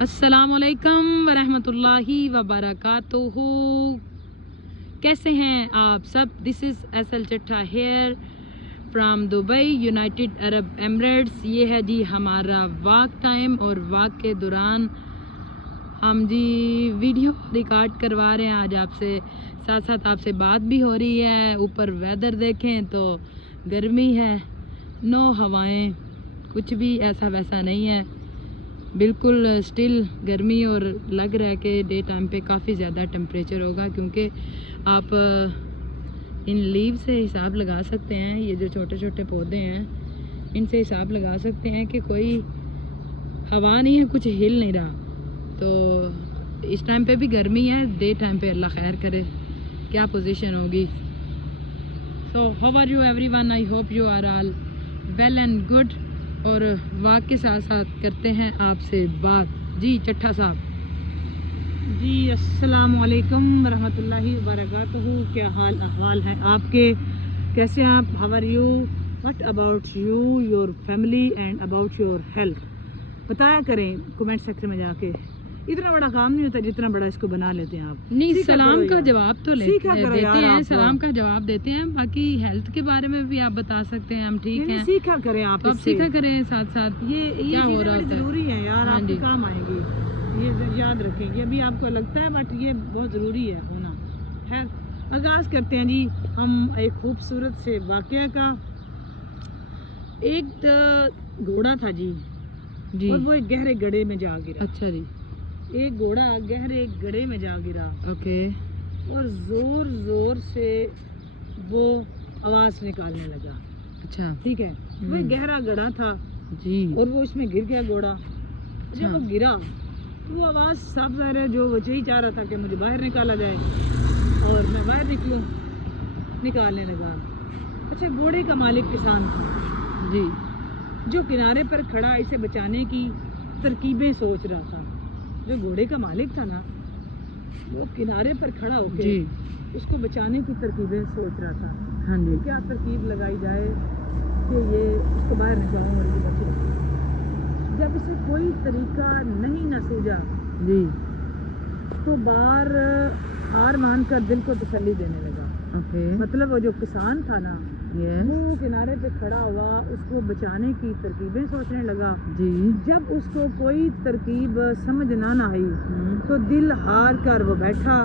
अस्सलाम वालेकुम वरहमतुल्लाहि वबरकातुहू। कैसे हैं आप सब? This is S L Chatta here from Dubai, United Arab Emirates. ये है जी हमारा वॉक टाइम, और वॉक के दौरान हम जी वीडियो रिकॉर्ड करवा रहे हैं आज आपसे, साथ साथ आपसे बात भी हो रही है। ऊपर वेदर देखें तो गर्मी है, नो हवाएं, कुछ भी ऐसा वैसा नहीं है, बिल्कुल स्टिल गर्मी। और लग रहा है कि डे टाइम पे काफ़ी ज़्यादा टेम्परेचर होगा, क्योंकि आप इन लीव से हिसाब लगा सकते हैं। ये जो छोटे छोटे पौधे हैं इनसे हिसाब लगा सकते हैं कि कोई हवा नहीं है, कुछ हिल नहीं रहा। तो इस टाइम पे भी गर्मी है, डे टाइम पे अल्लाह खैर करे क्या पोजीशन होगी। So how are you everyone? I hope you are all well and good. और वाक के साथ साथ करते हैं आपसे बात। जी चट्टा साहब जी, अस्सलाम वालेकुम वरहमतुल्लाहि वबरकातुहू। क्या हाल अहवाल है आपके? कैसे हैं आप? How are you? What about you, your family and about your health? बताया करें कमेंट सेक्शन में जाके। इतना बड़ा काम नहीं होता जितना बड़ा इसको बना लेते हैं आप। नहीं, सलाम का जवाब तो देते हैं, सलाम आप। का जवाब देते हैं। बाकी हेल्थ के बारे में भी आप बता सकते हैं, हम ठीक हैं। सीखा करें आप, तो आप सीखा करें साथ साथ। ये क्या हो रहा होता है? जरूरी है यार, हाँ आपके जी। काम आएंगी, ये याद रखें। ये भी आपको लगता है बट ये बहुत ज़रूरी है होना है। आगाज़ करते हैं जी हम एक खूबसूरत से वाक़या का। एक घोड़ा था जी, जी और वो एक गहरे गड्ढे में जा गिरा। अच्छा जी, एक घोड़ा गहरे गड्ढे में जा गिरा, ओके। और ज़ोर ज़ोर से वो आवाज़ निकालने लगा। अच्छा ठीक है, वो एक गहरा गड्ढा था जी, और वो उसमें गिर गया घोड़ा। जब वो गिरा तो वो आवाज़ साफ ज़ाहिर है जो वो यही चाह रहा था कि मुझे बाहर निकाला जाए, और मैं बाहर निकलूं, निकालने लगा। अच्छा, घोड़े का मालिक किसान था जी, जो किनारे पर खड़ा इसे बचाने की तरकीबें सोच रहा था। जो घोड़े का मालिक था ना, वो किनारे पर खड़ा होकर जी, उसको बचाने की तरकीबें सोच रहा था। हाँ जी, क्या तरकीब लगाई जाए कि ये उसको बाहर निकालूं और ये बचे। जब इसे कोई तरीका नहीं न सूझा जी, तो बार हार मान कर दिल को तसल्ली देने लगा। ओके, मतलब वो जो किसान था ना, ये वो किनारे पे खड़ा हुआ, उसको बचाने की तरकीबें सोचने लगा। जी, जब उसको कोई तरकीब समझ ना आई तो दिल हार कर वो बैठा,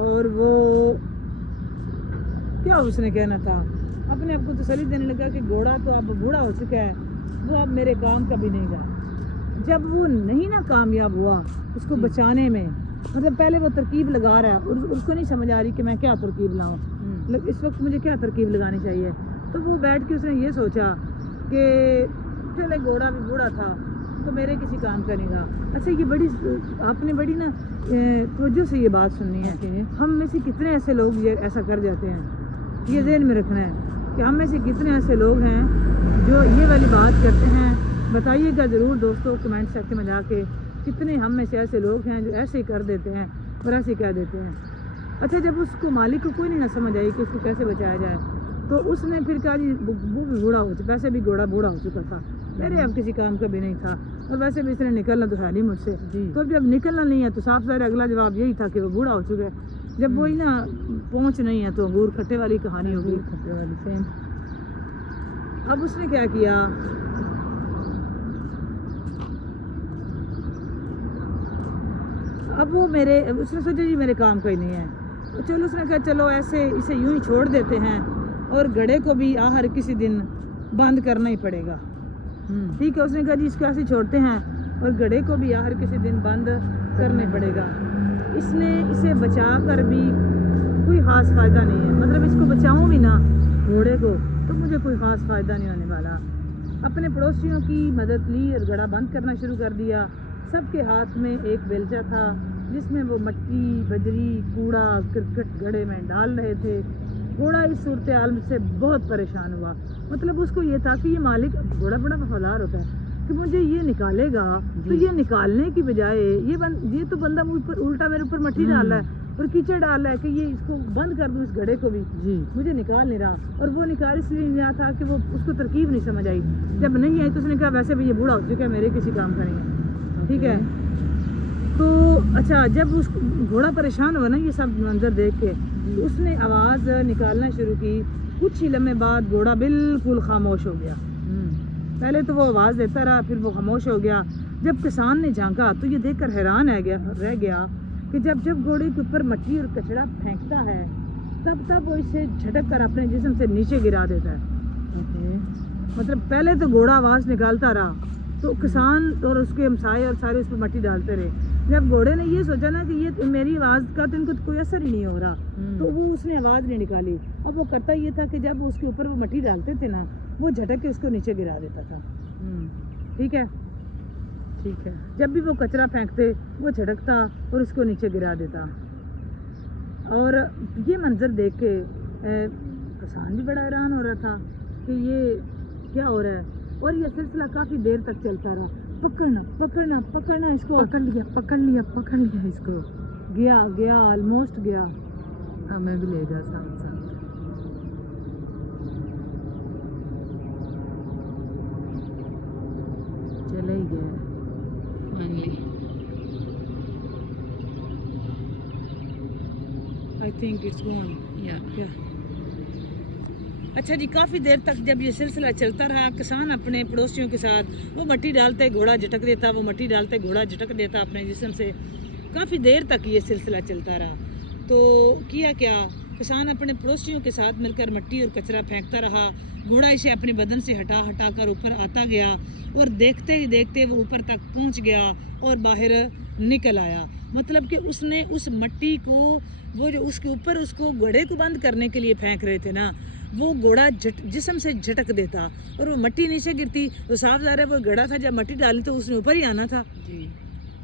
और वो क्या उसने कहना था, अपने आप को तसल्ली देने लगा कि घोड़ा तो अब बूढ़ा हो चुका है, वो अब मेरे काम का भी नहीं रहा। जब वो नहीं ना कामयाब हुआ उसको बचाने में, मतलब पहले वो तरकीब लगा रहा है और उसको नहीं समझ आ रही कि मैं क्या तरकीब लाऊं, इस वक्त मुझे क्या तरकीब लगानी चाहिए। तो वो बैठ के उसने ये सोचा कि चले घोड़ा भी बूढ़ा था तो मेरे किसी काम का नहीं रहा। अच्छा, ये बड़ी आपने बड़ी ना तवज्जो से ये बात सुननी है। हम में से कितने ऐसे लोग ये ऐसा कर जाते हैं, ये ज़हन में रखना है कि हम में से कितने ऐसे लोग हैं जो ये वाली बात करते हैं। बताइएगा ज़रूर दोस्तों कमेंट सेक्शन में जाके, कितने हम में से ऐसे लोग हैं जो ऐसे ही कर देते हैं और ऐसे ही कह देते हैं। अच्छा, जब उसको मालिक को कोई नहीं ना समझ आई कि उसको कैसे बचाया जाए, तो उसने फिर कहा जी वो भी बूढ़ा हो चुका, वैसे भी घोड़ा बूढ़ा हो चुका था, मेरे अब किसी काम का भी नहीं था, और वैसे भी इसने निकलना तो है नहीं मुझसे। तो जब निकलना नहीं है तो साफ ज़ाहिर अगला जवाब यही था कि वो बूढ़ा हो चुका है। जब वही ना पहुँच नहीं है तो अंगूर खट्टे वाली कहानी होगी, खट्टे वाली सेम। अब उसने क्या किया, अब वो उसने सोचा जी मेरे काम का ही नहीं है, तो चलो उसने कहा चलो ऐसे इसे यूं ही छोड़ देते हैं, और गड्ढे को भी आखिर किसी दिन बंद करना ही पड़ेगा। ठीक है, उसने कहा जी इसको ऐसे छोड़ते हैं और गड्ढे को भी आखिर किसी दिन बंद करना ही पड़ेगा। इसने इसे बचा कर भी कोई ख़ास फ़ायदा नहीं है, मतलब इसको बचाऊं भी ना घोड़े को तो मुझे कोई ख़ास फ़ायदा नहीं होने वाला। अपने पड़ोसियों की मदद ली और गड्ढा बंद करना शुरू कर दिया। सबके हाथ में एक बेलचा था जिसमें वो मट्टी, बजरी, कूड़ा, करकट गड्ढे में डाल रहे थे। घोड़ा इस सूरत हाल से बहुत परेशान हुआ। मतलब उसको ये था कि ये मालिक, घोड़ा बड़ा वफादार होता है, कि मुझे ये निकालेगा, तो ये निकालने की बजाय ये तो बंदा मुझ पर उल्टा मेरे ऊपर मट्टी डाल रहा है और कीचड़ डाल रहा है कि ये इसको बंद कर दूं, इस गड्ढे को भी मुझे निकाल नहीं रहा। और वो निकाल इसलिए नहीं रहा था कि वो उसको तरकीब नहीं समझ आई। जब नहीं आई तो उसने कहा वैसे भी ये बूढ़ा हो चुका है, मेरे किसी काम का नहीं है। ठीक है, تو اچھا جب اس گھوڑا پریشان ہوا نا یہ سب منظر دیکھ کے، تو اس نے آواز نکالنا شروع کی. کچھ ہی لمحے بعد گھوڑا بالکل خاموش ہو گیا. پہلے تو وہ آواز دیتا رہا، پھر وہ خاموش ہو گیا. جب کسان نے جھانکا تو یہ دیکھ کر حیران رہ گیا کہ جب گھوڑے کے اوپر مٹی اور کچڑا پھینکتا ہے تب وہ اسے جھٹک کر اپنے جسم سے نیچے گرا دیتا ہے. مطلب پہلے تو گھوڑا آواز نکالتا رہا تو کسان اور اس کے ہمسائے اور سارے اس پہ مٹی ڈالتے رہے. جب گھوڑے نے یہ سوچا نا کہ یہ میری آواز کا تو ان کو کوئی اثر ہی نہیں ہو رہا، تو وہ اس نے آواز نہیں نکالی. اب وہ کرتا یہ تھا کہ جب اس کے اوپر وہ مٹی ڈالتے تھے نا وہ جھٹک کے اس کو نیچے گرا دیتا تھا. ٹھیک ہے، جب بھی وہ کچرا پھینکتے وہ جھٹکتا اور اس کو نیچے گرا دیتا. اور یہ منظر دیکھ کے کسان بھی بڑا حیران ہو رہا تھا کہ یہ کیا ہو رہا ہے. اور یہ سلسلہ کافی دیر تک چلتا رہا. پکڑنا اس کو. پکڑ لیا اس کو. گیا آلموسٹ گیا. ہاں میں بھی لے جا ساتھ چلے ہی گیا finally. I think it's gone. Yeah. اچھا جی، کافی دیر تک جب یہ سلسلہ چلتا رہا، کسان اپنے پڑوسیوں کے ساتھ وہ مٹی ڈالتے گھوڑا جھٹک دیتا، وہ مٹی ڈالتے گھوڑا جھٹک دیتا اپنے جسم سے. کافی دیر تک یہ سلسلہ چلتا رہا. تو کیا کسان اپنے پڑوسیوں کے ساتھ مل کر مٹی اور کچرا پھینکتا رہا. گھوڑا اسے اپنے بدن سے ہٹا کر اوپر آتا گیا اور دیکھتے ہی دیکھتے وہ اوپر تک پہنچ گیا اور باہر نکل آیا. مطلب کہ اس نے اس مٹی کو، وہ جو اس کے اوپر اس کو گھوڑے کو بند کرنے کے لیے پھینک رہے تھے نا، وہ گھوڑا جسم سے جھٹک دیتا اور وہ مٹی نیچے گرتی. تو صاف ظاہر ہے وہ گھوڑا تھا، جب مٹی ڈالی تو اس نے اوپر ہی آنا تھا.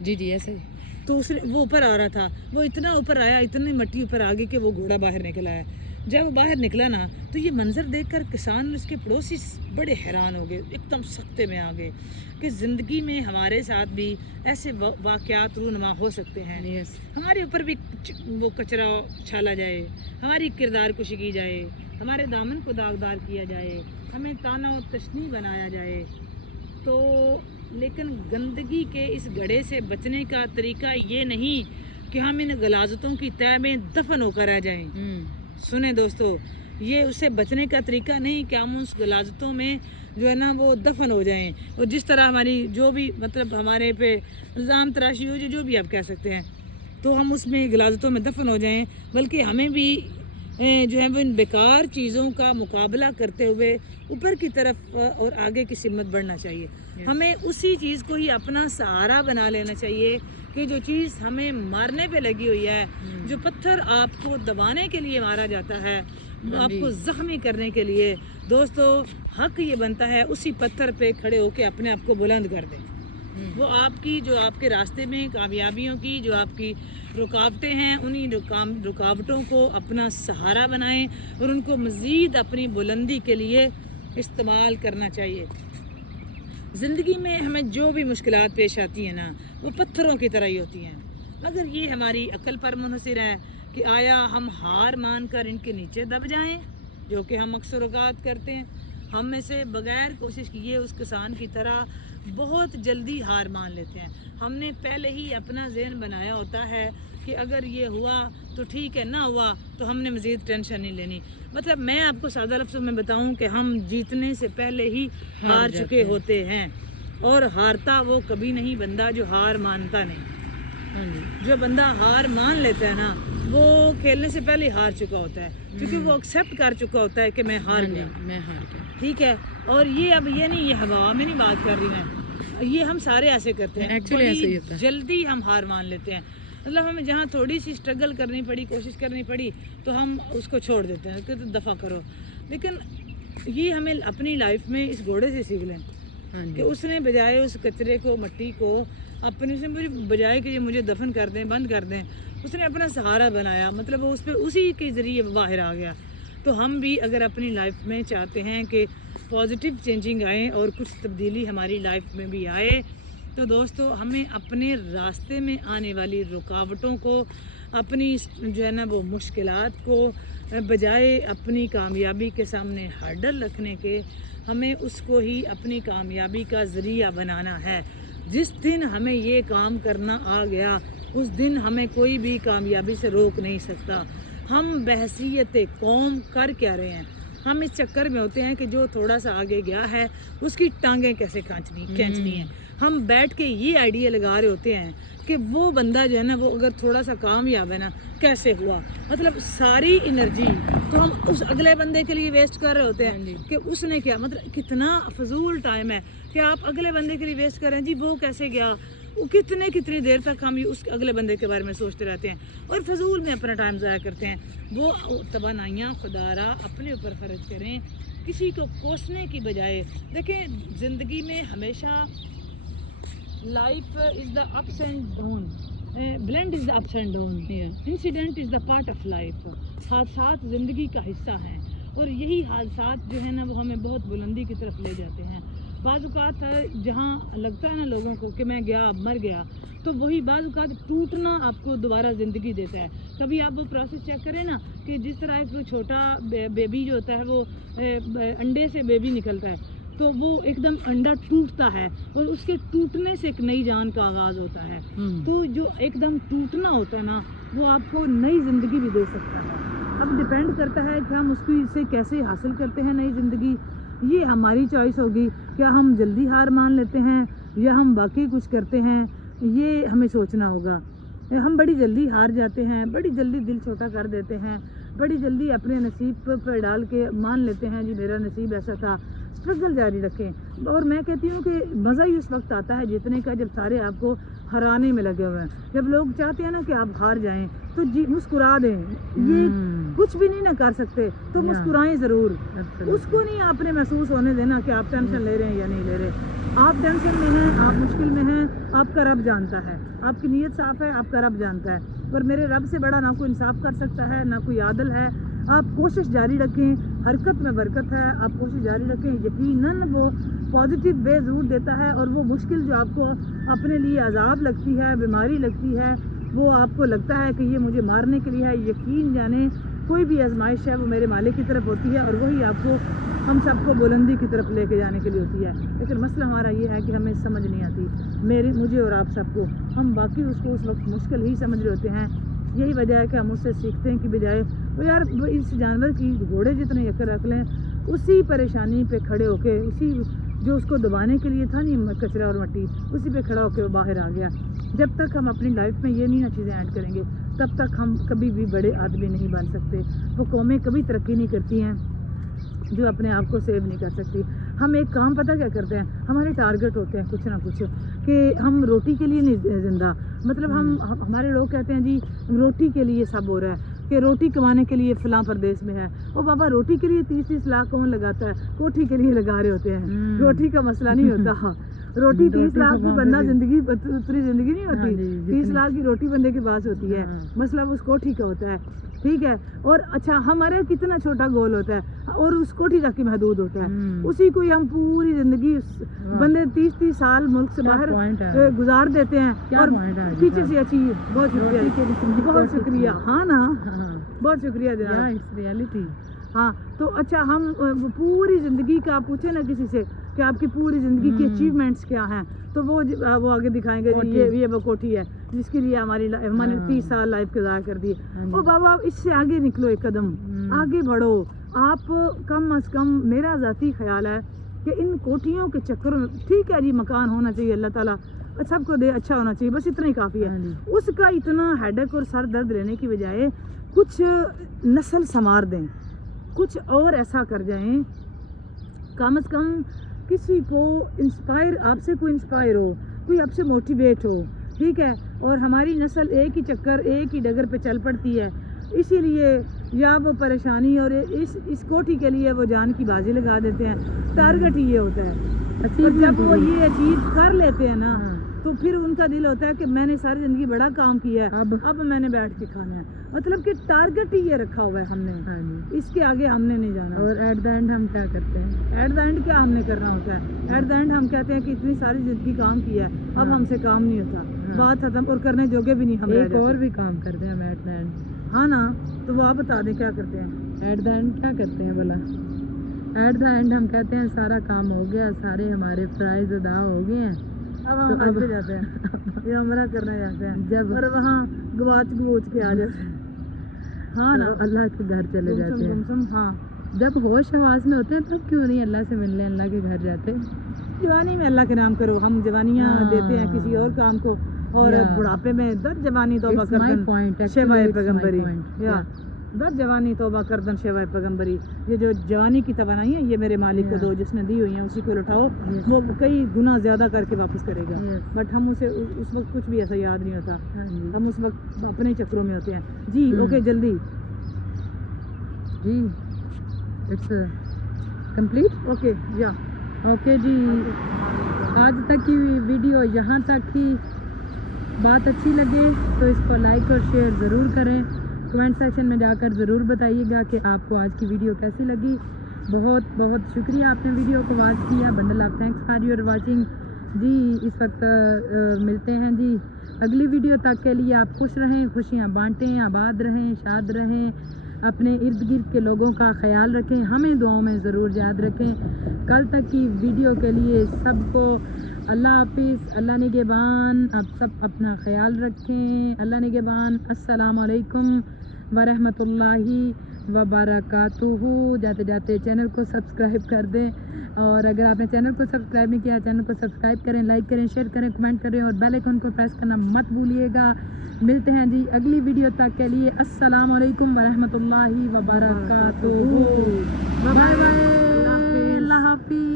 جی ایسے ہی. تو وہ اوپر آ رہا تھا. وہ اتنا اوپر آیا، اتنی مٹی اوپر آ گئی کہ وہ گھوڑا باہر نکل آیا. جب وہ باہر نکلا نا تو یہ منظر دیکھ کر کسان اس کے پڑوسی بڑے حیران ہو گئے، ایک دم سکتے میں آ گئے کہ زندگی میں ہمارے ساتھ بھی ایسے واقعات رونما ہو سکتے ہیں. ہمارے اوپر بھی وہ کچرا چھالا جائے، ہماری کردار کشی کی جائے، ہمارے دامن کو داغدار کیا جائے، ہمیں تانا و تشنیع بنایا جائے. تو لیکن گندگی کے اس گڑھے سے بچنے کا طریقہ یہ نہیں کہ ہم ان غلاظتوں کی تہہ میں دفن ہو کر آ جائیں. سنیں دوستو، یہ اس سے بچنے کا طریقہ نہیں کہ ہم اس غلاظتوں میں جو ہے نا وہ دفن ہو جائیں، اور جس طرح ہماری جو بھی مطلب ہمارے پہ الزام تراشی ہو جو بھی آپ کہہ سکتے ہیں، تو ہم اس میں غلاظتوں میں دفن ہو جائیں. بلکہ ہمیں بھی جو ہے وہ ان بیکار چیزوں کا مقابلہ کرتے ہوئے اوپر کی طرف اور آگے کی سمت بڑھنا چاہیے. ہمیں اسی چیز کو ہی اپنا سہارا بنا لینا چاہیے کہ جو چیز ہمیں مارنے پہ لگی ہوئی ہے، جو پتھر آپ کو دبانے کے لیے مارا جاتا ہے، آپ کو زخمی کرنے کے لیے، دوستو حق یہ بنتا ہے اسی پتھر پہ کھڑے ہو کے اپنے آپ کو بلند کر دیں. وہ آپ کی جو آپ کے راستے میں کامیابیوں کی جو آپ کی رکاوٹیں ہیں، انہی رکاوٹوں کو اپنا سہارا بنائیں اور ان کو مزید اپنی بلندی کے لیے استعمال کرنا چاہیے. زندگی میں ہمیں جو بھی مشکلات پیش آتی ہیں نا، وہ پتھروں کی طرح ہی ہوتی ہیں. اگر یہ ہماری عقل پر منحصر ہے کہ آیا ہم ہار مان کر ان کے نیچے دب جائیں، جو کہ ہم اکثر اوقات کرتے ہیں. ہم میں سے بغیر کوشش کیے اس کسان کی طرح بہت جلدی ہار مان لیتے ہیں. ہم نے پہلے ہی اپنا ذہن بنایا ہوتا ہے کہ اگر یہ ہوا تو ٹھیک ہے، نہ ہوا تو ہم نے مزید ٹینشن نہیں لینی. مطلب میں آپ کو سادہ لفظوں میں بتاؤں کہ ہم جیتنے سے پہلے ہی ہار چکے ہوتے ہیں. اور ہارتا وہ کبھی نہیں بندہ جو ہار مانتا نہیں. جو بندہ ہار مان لیتا ہے نا، وہ کھیلنے سے پہلے ہار چکا ہوتا ہے، کیونکہ وہ ایکسیپٹ کر چکا ہوتا ہے کہ میں ہار گیا. ٹھیک ہے. اور یہ اب یہ نہیں، یہ ہوا میں نہیں بات کر رہی میں، یہ ہم سارے ایسے کرتے ہیں. جلدی ہم ہار مان لیتے ہیں. مطلب ہمیں جہاں تھوڑی سی اسٹرگل کرنی پڑی، کوشش کرنی پڑی، تو ہم اس کو چھوڑ دیتے ہیں کہ دفع کرو. لیکن یہ ہمیں اپنی لائف میں اس گھوڑے سے سیکھ لیں کہ اس نے بجائے اس کچرے کو، مٹی کو اپنے سے بجائے کہ یہ مجھے دفن کر دیں، بند کر دیں، اس نے اپنا سہارا بنایا. مطلب وہ اس پہ اسی کے ذریعے باہر آ گیا. تو ہم بھی اگر اپنی لائف میں چاہتے ہیں کہ پازیٹیو چینجنگ آئے اور کچھ تبدیلی ہماری لائف میں بھی آئے، تو دوستو ہمیں اپنے راستے میں آنے والی رکاوٹوں کو، اپنی جو ہے نا وہ مشکلات کو، بجائے اپنی کامیابی کے سامنے ہرڈل رکھنے کے، ہمیں اس کو ہی اپنی کامیابی کا ذریعہ بنانا ہے. जिस दिन हमें ये काम करना आ गया उस दिन हमें कोई भी कामयाबी से रोक नहीं सकता। हम बहसीयत कौम कर क्या रहे हैं, हम इस चक्कर में होते हैं कि जो थोड़ा सा आगे गया है उसकी टांगें कैसे खींचनी है। हम बैठ के ये आइडिया लगा रहे होते हैं कि वो बंदा जो है ना वो अगर थोड़ा सा कामयाब है ना कैसे हुआ, मतलब सारी एनर्जी तो हम उस अगले बंदे के लिए वेस्ट कर रहे होते हैं कि उसने क्या, मतलब कितना फजूल टाइम है कि आप अगले बंदे के लिए वेस्ट कर रहे हैं जी, वो कैसे गया, वो कितनी देर तक हम उस अगले बंदे के बारे में सोचते रहते हैं और फजूल में अपना टाइम ज़ाया करते हैं। वो तवानाइयाँ खुदारा अपने ऊपर खर्च करें, किसी को कोसने की बजाय। देखें ज़िंदगी में हमेशा life is the ups and down, blend is the ups and down, incident is the part of life. हादसात ज़िंदगी का हिस्सा हैं और यही हादसात जो है ना वो हमें बहुत बुलंदी की तरफ ले जाते हैं। बाज़-औक़ात जहाँ लगता है ना लोगों को कि मैं गया मर गया, तो वही बाज़-औक़ात टूटना आपको दोबारा ज़िंदगी देता है। कभी आप वो प्रोसेस चेक करें ना कि जिस तरह एक छोटा बेबी जो होता है वो अंडे से बेबी निकलता है तो वो एकदम अंडा टूटता है और उसके टूटने से एक नई जान का आगाज़ होता है। तो जो एकदम टूटना होता है ना वो आपको नई ज़िंदगी भी दे सकता है। अब डिपेंड करता है कि हम उसको इससे कैसे हासिल करते हैं नई ज़िंदगी, ये हमारी चॉइस होगी। क्या हम जल्दी हार मान लेते हैं या हम बाकी कुछ करते हैं, ये हमें सोचना होगा। हम बड़ी जल्दी हार जाते हैं, बड़ी जल्दी दिल छोटा कर देते हैं, बड़ी जल्दी अपने नसीब पर डाल के मान लेते हैं जी मेरा नसीब ऐसा था। स्ट्रगल जारी रखें और मैं कहती हूँ कि मज़ा ही उस वक्त आता है जितने का जब सारे आपको हराने में लगे हुए हैं। जब लोग चाहते हैं ना कि आप हार जाएं तो जी मुस्कुरा दें, ये कुछ भी नहीं ना कर सकते तो मुस्कुराएं ज़रूर। उसको नहीं आपने महसूस होने देना कि आप टेंशन ले रहे हैं या नहीं ले रहे। आप टेंशन में हैं, आप मुश्किल में हैं, आपका रब जानता है, आपकी नीयत साफ़ है, आपका रब जानता है। पर मेरे रब से बड़ा ना कोई इंसाफ कर सकता है ना कोई आदल है। आप कोशिश जारी रखें, हरकत में बरकत है, आप कोशिश जारी रखें। यकीनन वो पॉजिटिव वे ज़रूर देता है और वो मुश्किल जो आपको अपने लिए अजाब लगती है, बीमारी लगती है, वो आपको लगता है कि ये मुझे मारने के लिए है, यकीन जाने कोई भी आजमाइश है वो मेरे मालिक की तरफ होती है और वही आपको हम सबको बुलंदी की तरफ लेके जाने के लिए होती है। लेकिन मसला हमारा ये है कि हमें समझ नहीं आती, मुझे और आप सबको। हम बाकी उसको उस वक्त मुश्किल ही समझ रहे होते हैं। यही वजह है कि हम उससे सीखते हैं कि बजाय वो यार इस जानवर की घोड़े जितने यकर रख लें, उसी परेशानी पे खड़े होके, उसी जो उसको दबाने के लिए था नहीं कचरा और मट्टी, उसी पे खड़ा होकर वो बाहर आ गया। जब तक हम अपनी लाइफ में ये नहीं ना चीज़ें ऐड करेंगे तब तक हम कभी भी बड़े आदमी नहीं बन सकते। वो कौमें कभी तरक्की नहीं करती हैं जो अपने आप को सेव नहीं कर सकती। हम एक काम पता क्या करते हैं, हमारे टारगेट होते हैं कुछ ना कुछ कि हम रोटी के लिए नहीं जिंदा, मतलब हमारे लोग कहते हैं जी रोटी के लिए सब हो रहा है कि रोटी कमाने के लिए फलां प्रदेश में है। ओ बाबा रोटी के लिए 30-30 लाख कौन लगाता है, कोठी के लिए लगा रहे होते हैं। रोटी का मसला नहीं होता। रोटी 30 लाख की बंदा जिंदगी पूरी जिंदगी नहीं होती, 30 लाख की रोटी बंदे के पास होती है, मसला उस कोठी का होता है। ठीक है, और अच्छा हमारे कितना छोटा गोल होता है और उस कोठी तक की महदूद होता है, उसी को हम पूरी जिंदगी बंदे 30-30 साल मुल्क से बाहर गुजार देते हैं और पीछे से अचीव। बहुत शुक्रिया, बहुत शुक्रिया। हाँ ना, बहुत शुक्रिया जनाब, इट्स रियलिटी। हाँ तो अच्छा हम पूरी ज़िंदगी का पूछे ना किसी से कि आपकी पूरी ज़िंदगी की अचीवमेंट्स क्या हैं, तो वो आगे दिखाएंगे ये वो कोठी है जिसके लिए हमने 30 साल लाइफ के ज़ाया कर दिए। ओ बाबा इससे आगे निकलो, एक कदम आगे बढ़ो। आप कम अज़ कम, मेरा ज़ाती ख्याल है कि इन कोठियों के चक्करों में, ठीक है जी मकान होना चाहिए, अल्लाह ताला सबको दे, अच्छा होना चाहिए, बस इतना ही काफ़ी है। उसका इतना हेडेक और सर दर्द लेने की बजाय कुछ नस्ल संवार दें, कुछ और ऐसा कर जाएं, कम अज़ कम किसी को इंस्पायर, आपसे कोई इंस्पायर हो, कोई आपसे मोटिवेट हो। ठीक है, और हमारी नस्ल एक ही चक्कर, एक ही डगर पे चल पड़ती है, इसीलिए या वो परेशानी और इस कोठी के लिए वो जान की बाजी लगा देते हैं। टारगेट ही ये होता है। और जब वो ये अचीव कर लेते हैं ना तो फिर उनका दिल होता है कि मैंने सारी ज़िंदगी बड़ा काम किया है, अब मैंने बैठ के खाना है। मतलब कि टारगेट ही ये रखा हुआ है हमने, इसके आगे हमने नहीं जाना। और एट द एंड हम क्या करते हैं, एट द एंड क्या हमने करना होता है, एट द एंड हम कहते हैं कि इतनी सारी ज़िंदगी काम किया है, अब हमसे काम नहीं होता, बात खत्म, और करने जोगे भी नहीं हम। एक और भी काम करते हैं हम एट द एंड। हाँ ना, तो वो आप बता दें क्या करते हैं एट द एंड, क्या करते हैं बोला। एट द एंड हम कहते हैं सारा काम हो गया, सारे हमारे फ़राइज़ अदा हो गए हैं, اب ہم حج پہ جاتے ہیں یا عمرہ کرنے جاتے ہیں جب اور وہاں گواچ کے آ جاتے ہیں. ہاں نا, تو اللہ کے گھر چلے جاتے ہیں. ہاں جب ہوش حواس میں ہوتے ہیں تب کیوں نہیں اللہ سے ملنے اللہ کے گھر جاتے؟ جوانی میں اللہ کے نام کرو. ہم جوانیاں ہاں. دیتے ہیں کسی اور کام کو, اور Yeah. بڑھاپے میں در جوانی توبہ It's my کردن point, actually Shivaay it's my پیغمبری. point. یا در جوانی توبہ کردن شیوائے پیغمبری. یہ جو جوانی کی توانائی ہے یہ میرے مالک کو Yeah. دو, جس نے دی ہوئی ہیں اسی کو لٹاؤ. Yes. وہ کئی گنا زیادہ کر کے واپس کرے گا. Yes. بٹ ہم اسے اس وقت کچھ بھی ایسا یاد نہیں ہوتا. ہاں جی. ہم اس وقت اپنے چکروں میں ہوتے ہیں. جی اوکے جلدی. جی اٹس کمپلیٹ. اوکے یا اوکے جی, آج تک کی ویڈیو یہاں تک ہی. بات اچھی لگے تو اس کو لائک اور شیئر ضرور کریں. کمنٹ سیکشن میں جا کر ضرور بتائیے گا کہ آپ کو آج کی ویڈیو کیسی لگی. بہت بہت شکریہ آپ نے ویڈیو کو واچ کیا. Bundle of thanks for your watching. جی اس وقت ملتے ہیں جی اگلی ویڈیو تک کے لیے. آپ خوش رہیں, خوشیاں بانٹیں, آباد رہیں, شاد رہیں. اپنے ارد گرد کے لوگوں کا خیال رکھیں, ہمیں دعاؤں میں ضرور یاد رکھیں. کل تک کی ویڈیو کے لیے سب کو اللہ حافظ, اللہ نگہبان. آپ سب اپنا خیال رکھیں. اللہ نگہبان. السلام علیکم ورحمۃ اللہ وبرکاتہ. جاتے جاتے چینل کو سبسکرائب کر دیں, اور اگر آپ نے چینل کو سبسکرائب نہیں کیا چینل کو سبسکرائب کریں, لائک کریں, شیئر کریں, کمنٹ کریں, اور بیل آئیکن کو پریس کرنا مت بھولیے گا. ملتے ہیں جی اگلی ویڈیو تک کے لیے. السلام علیکم ورحمۃ اللہ وبرکاتہ. Bye bye. اللہ حافظ.